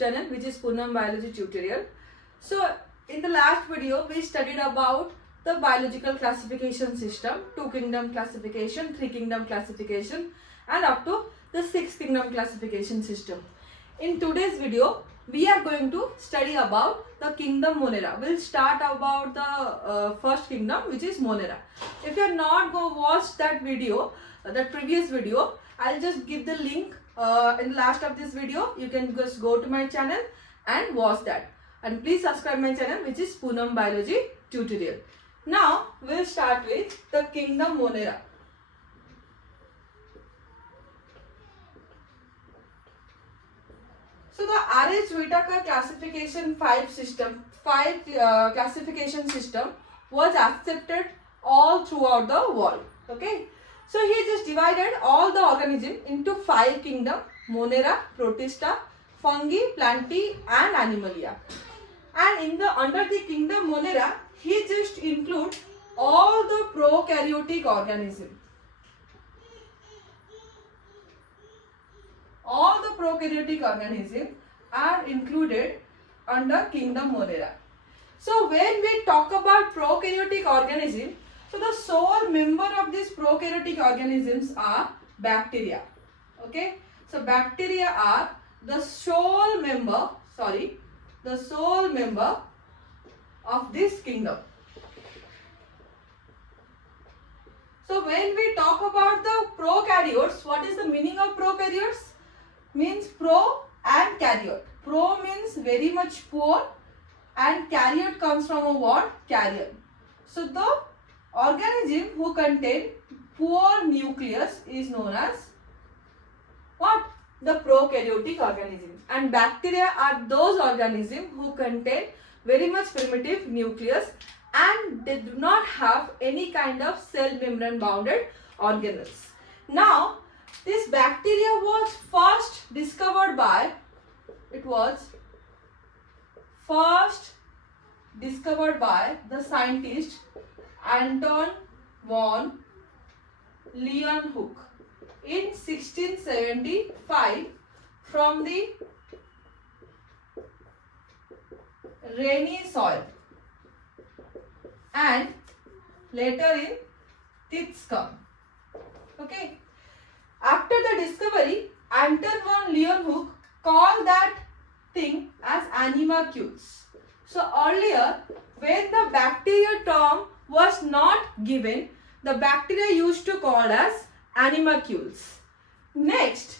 channel, which is Poonam Biology Tutorial. So in the last video we studied about the biological classification system, 2 kingdom classification, 3 kingdom classification and up to the 6 kingdom classification system. In today's video we are going to study about the kingdom Monera. We'll start about the first kingdom, which is Monera. If you are not going to watch that video, that previous video, I'll just give the link in the last of this video. You can just go to my channel and watch that. And please subscribe my channel, which is Poonam Biology Tutorial. Now we'll start with the kingdom Monera. So the RH-Whittaker classification classification system was accepted all throughout the world. Okay. So he just divided all the organisms into 5 kingdoms: Monera, Protista, Fungi, Plantae and Animalia. And under the kingdom Monera, he just include all the prokaryotic organisms. All the prokaryotic organisms are included under kingdom Monera. So when we talk about prokaryotic organism, so the sole member of these prokaryotic organisms are bacteria. Okay, so bacteria are the sole member of this kingdom. So when we talk about the prokaryotes, what is the meaning of prokaryotes? Means pro and karyot. Pro means very much poor and karyot comes from a word carrier. So the organism who contain poor nucleus is known as what? The prokaryotic organisms. And bacteria are those organisms who contain very much primitive nucleus and they do not have any kind of cell membrane bounded organelles. Now this bacteria was first discovered by the scientist Anton von Leeuwenhoek in 1675 from the rainy soil and later in thick scum. Okay. After the discovery, Anton von Leeuwenhoek called that thing as animalcules. So earlier, when the bacteria term was not given, the bacteria used to call as animalcules. Next,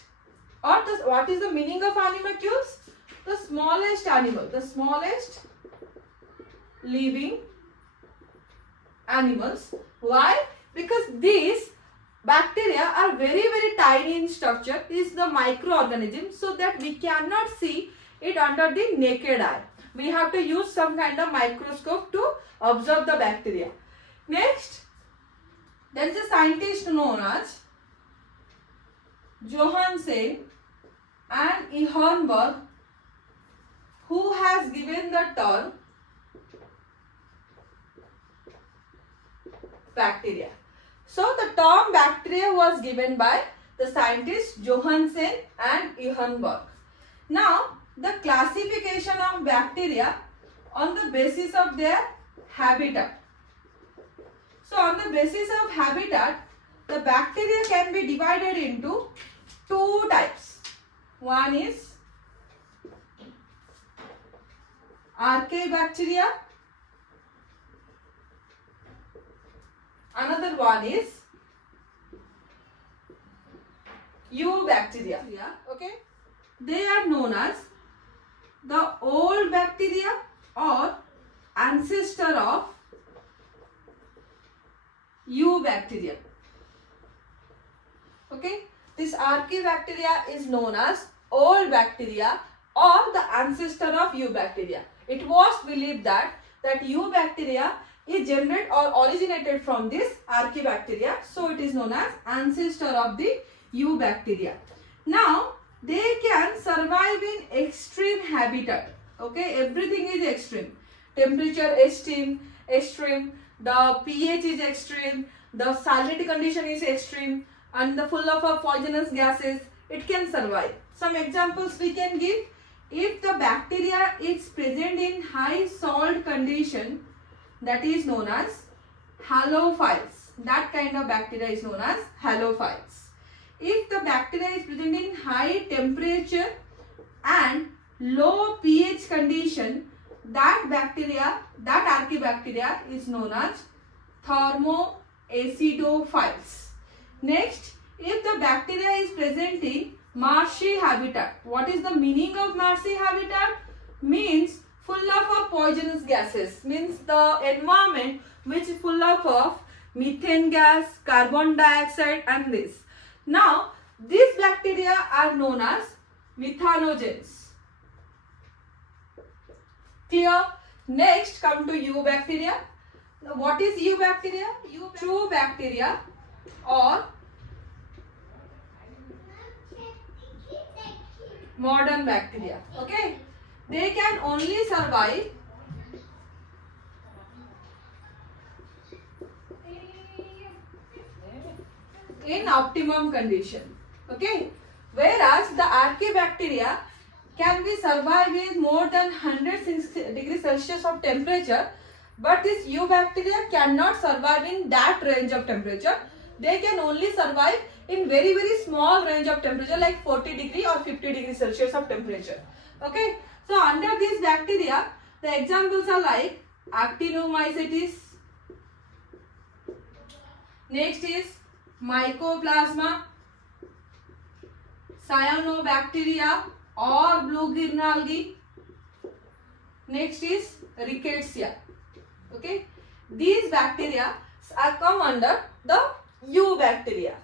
what is the meaning of animalcules? The smallest animal, the smallest living animals. Why? Because these bacteria are very tiny in structure, is the microorganisms, so that we cannot see it under the naked eye. We have to use some kind of microscope to observe the bacteria. Next, there is a scientist known as Johansen and Ehrenberg who has given the term bacteria. So the term bacteria was given by the scientists Johansen and Ehrenberg. Now the classification of bacteria on the basis of their habitat. So on the basis of habitat, the bacteria can be divided into 2 types. One is Archaebacteria. Another one is Eubacteria. Okay, they are known as the old bacteria or ancestor of Eubacteria. Okay, this Archaebacteria is known as old bacteria or the ancestor of Eubacteria. It was believed that Eubacteria is generated or originated from this Archaebacteria, so it is known as ancestor of the Eubacteria. Now they can survive in extreme habitat. Okay, everything is extreme. Temperature extreme, the pH is extreme, the salinity condition is extreme, and the full of poisonous gases. It can survive. Some examples we can give: if the is present in high salt condition, that is known as halophiles. That kind of bacteria is known as halophiles. If the bacteria is present in high temperature and low pH condition, that archaebacteria is known as thermoacidophiles. Next, if the bacteria is present in marshy habitat, what is the meaning of marshy habitat? Means full of poisonous gases, means the environment which is full of methane gas, carbon dioxide and this. Now, these bacteria are known as methanogens. Clear? Next, come to eubacteria. Now, what is eubacteria? True bacteria or modern bacteria. Okay? They can only survive in optimum condition. Okay? Whereas the archaebacteria can be survive with more than 100 degrees Celsius of temperature, but this eubacteria cannot survive in that range of temperature. They can only survive in very small range of temperature like 40 degree or 50 degrees Celsius of temperature. Okay? So under these bacteria, the examples are like actinomycetes. Next is mycoplasma, cyanobacteria or blue-green algae. Next is rickettsia. Okay, these bacteria are come under the eubacteria.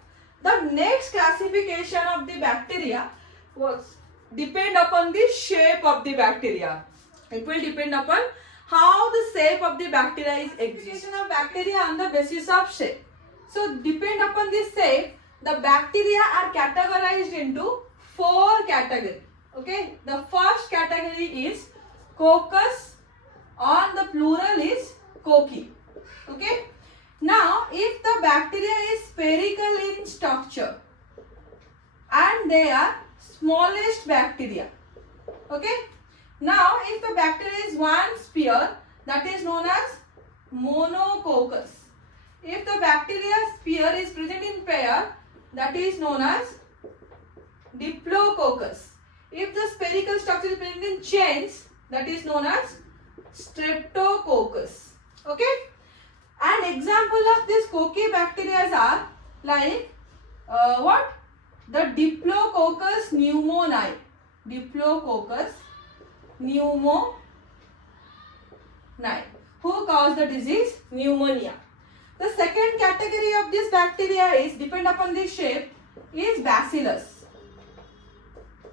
The next classification of the bacteria was depend upon the shape of the bacteria. It will depend upon how the shape of the bacteria is existing of bacteria on the basis of shape. So depend upon this shape, the bacteria are categorized into 4 categories. Okay, the first category is coccus, or the plural is cocci. Okay, now if the bacteria is spherical in structure and they are smallest bacteria. Okay, now if the bacteria is one sphere, that is known as monococcus. If the bacteria sphere is present in pair, that is known as diplococcus. If the spherical structure is present in chains, that is known as streptococcus. Okay? An example of these cocci bacteria are like what? The diplococcus pneumoniae. Diplococcus pneumoniae. Who cause the disease? Pneumonia. The second category of this bacteria is, depend upon the shape, is bacillus.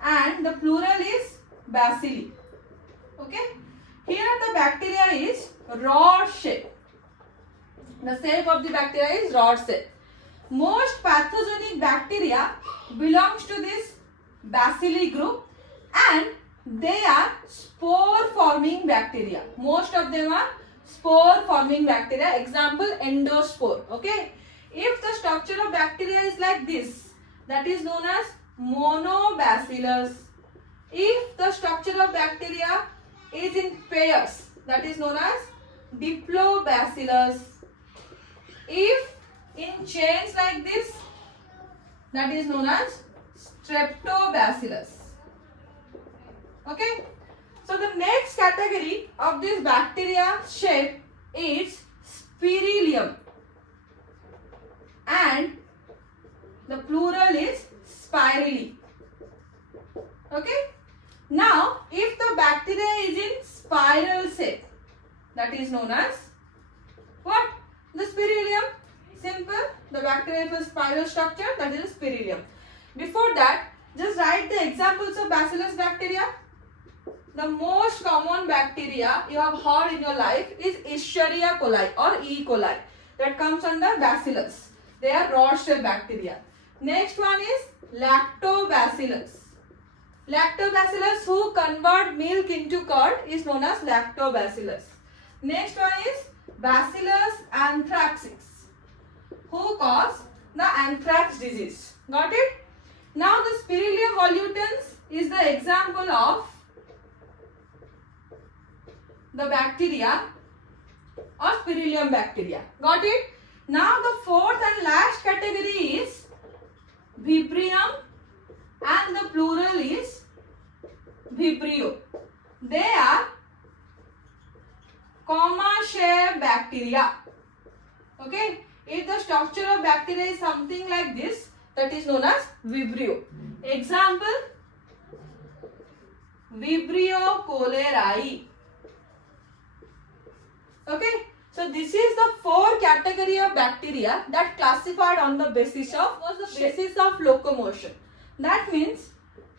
And the plural is bacilli. Okay? Here the bacteria is rod shape. The shape of the bacteria is rod shape. Most pathogenic bacteria belongs to this bacilli group and they are spore forming bacteria. Most of them are spore forming bacteria. Example, endospore. Okay? If the structure of bacteria is like this, that is known as monobacillus. If the structure of bacteria is in pairs, that is known as diplobacillus. If in chains like this, that is known as streptobacillus. Okay? So the next category of this bacteria shape is spirillum and the plural is spirally. Okay? Now, if the bacteria is in spiral shape, that is known as what? The spirillum. Simple. The bacteria is a spiral structure, that is a spirillum. Before that, just write the examples of bacillus bacteria. The most common bacteria you have heard in your life is Escherichia coli or E. coli. That comes under bacillus. They are rod-shaped bacteria. Next one is lactobacillus. Lactobacillus who convert milk into curd is known as lactobacillus. Next one is Bacillus anthracis who cause the anthrax disease. Got it? Now the Spirillum volutans is the example of the bacteria or spirillum bacteria. Got it? Now the fourth and last category is Vibrium and the plural is Vibrio. They are comma-shaped bacteria. Okay? If the structure of bacteria is something like this, that is known as Vibrio. Example, Vibrio cholerae. Okay? So this is the four category of bacteria that classified on the basis of locomotion. That means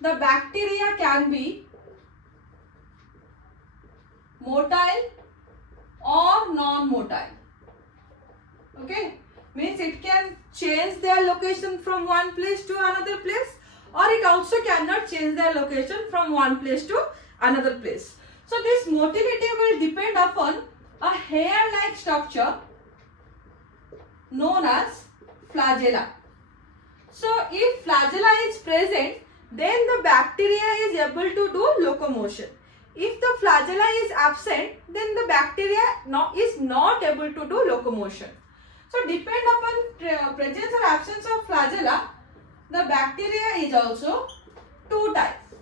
the bacteria can be motile or non-motile. Okay, means it can change their location from one place to another place, or it also cannot change their location from one place to another place. So this motility will depend upon a hair-like structure known as flagella. So if flagella is present, then the bacteria is able to do locomotion. If the flagella is absent, then the bacteria is not able to do locomotion. So depend upon presence or absence of flagella, the bacteria is also two types.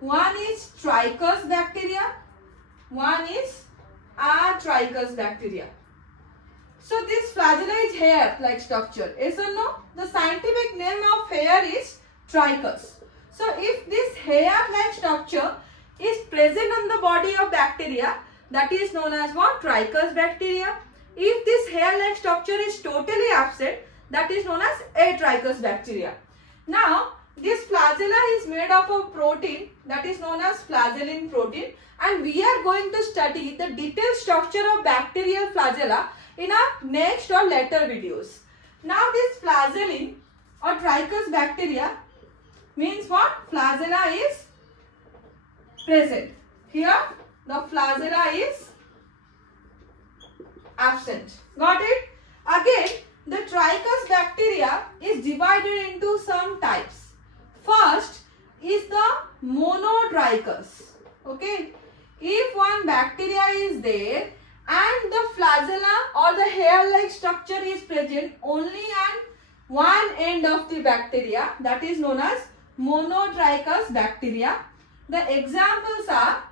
One is trichous bacteria, one is atrichous bacteria. So this flagella is hair-like structure. Yes or no? The scientific name of hair is trichous. So if this hair-like structure is present on the body of bacteria, that is known as what? Trichous bacteria. If this hair-like structure is totally absent, that is known as atrichous bacteria. Now, this flagella is made of a protein that is known as flagellin protein, and we are going to study the detailed structure of bacterial flagella in our next or later videos. Now, this flagellin or trichous bacteria means what? Flagella is present. Here, the flagella is absent. Got it? Again, the trichous bacteria is divided into some types. First is the monotrichous. Okay? If one bacteria is there and the flagella or the hair-like structure is present only at one end of the bacteria, that is known as monotrichous bacteria. The examples are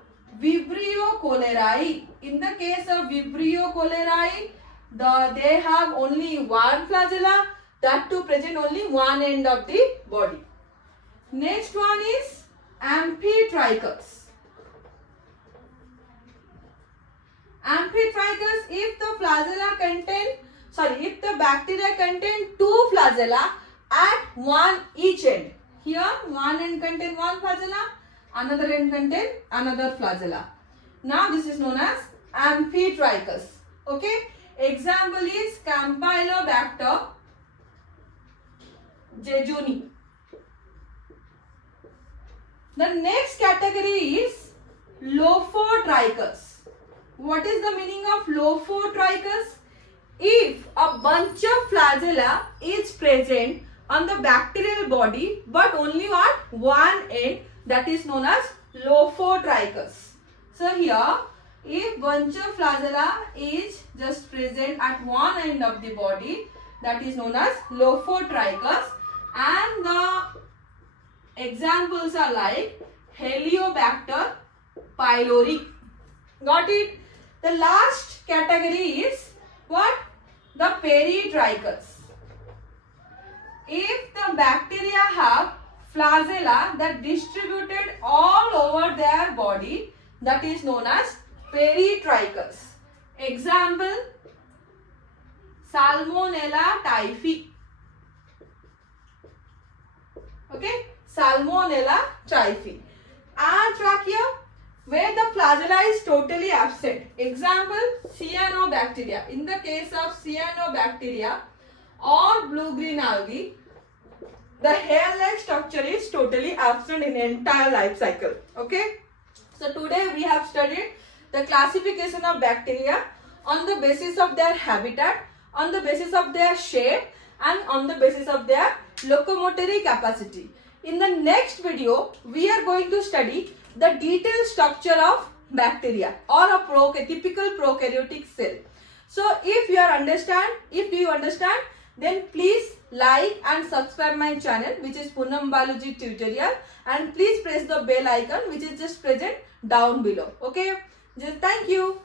Vibrio cholerae. In the case of Vibrio cholerae, they have only one flagella, that too present only one end of the body. Next one is Amphitrichus. Amphitrichus, if the bacteria contain two flagella at one each end. Here one end contain one flagella, another end contain another flagella. Now this is known as Amphitrichus. Okay. Example is Campylobacter jejuni. The next category is Lophotrichus. What is the meaning of Lophotrichus? If a bunch of flagella is present on the bacterial body but only at one end, that is known as Lophotrichus. So here, if bunch of flagella is just present at one end of the body, that is known as Lophotrichus, and the examples are like Heliobacter pylori. Got it? The last category is what? The Peritrichus. If the bacteria have flagella that distributed all over their body, that is known as Peritrichus. Example, Salmonella typhi. Okay, Salmonella typhi. Atrachea, where the flagella is totally absent. Example, cyanobacteria. In the case of cyanobacteria or blue-green algae, the hair-like structure is totally absent in the entire life cycle. Okay. So today we have studied the classification of bacteria on the basis of their habitat, on the basis of their shape, and on the basis of their locomotory capacity. In the next video, we are going to study the detailed structure of bacteria or a typical prokaryotic cell. So if you understand, then please like and subscribe my channel, which is Poonam Biology Tutorial, and please press the bell icon which is just present down below. Okay, just thank you.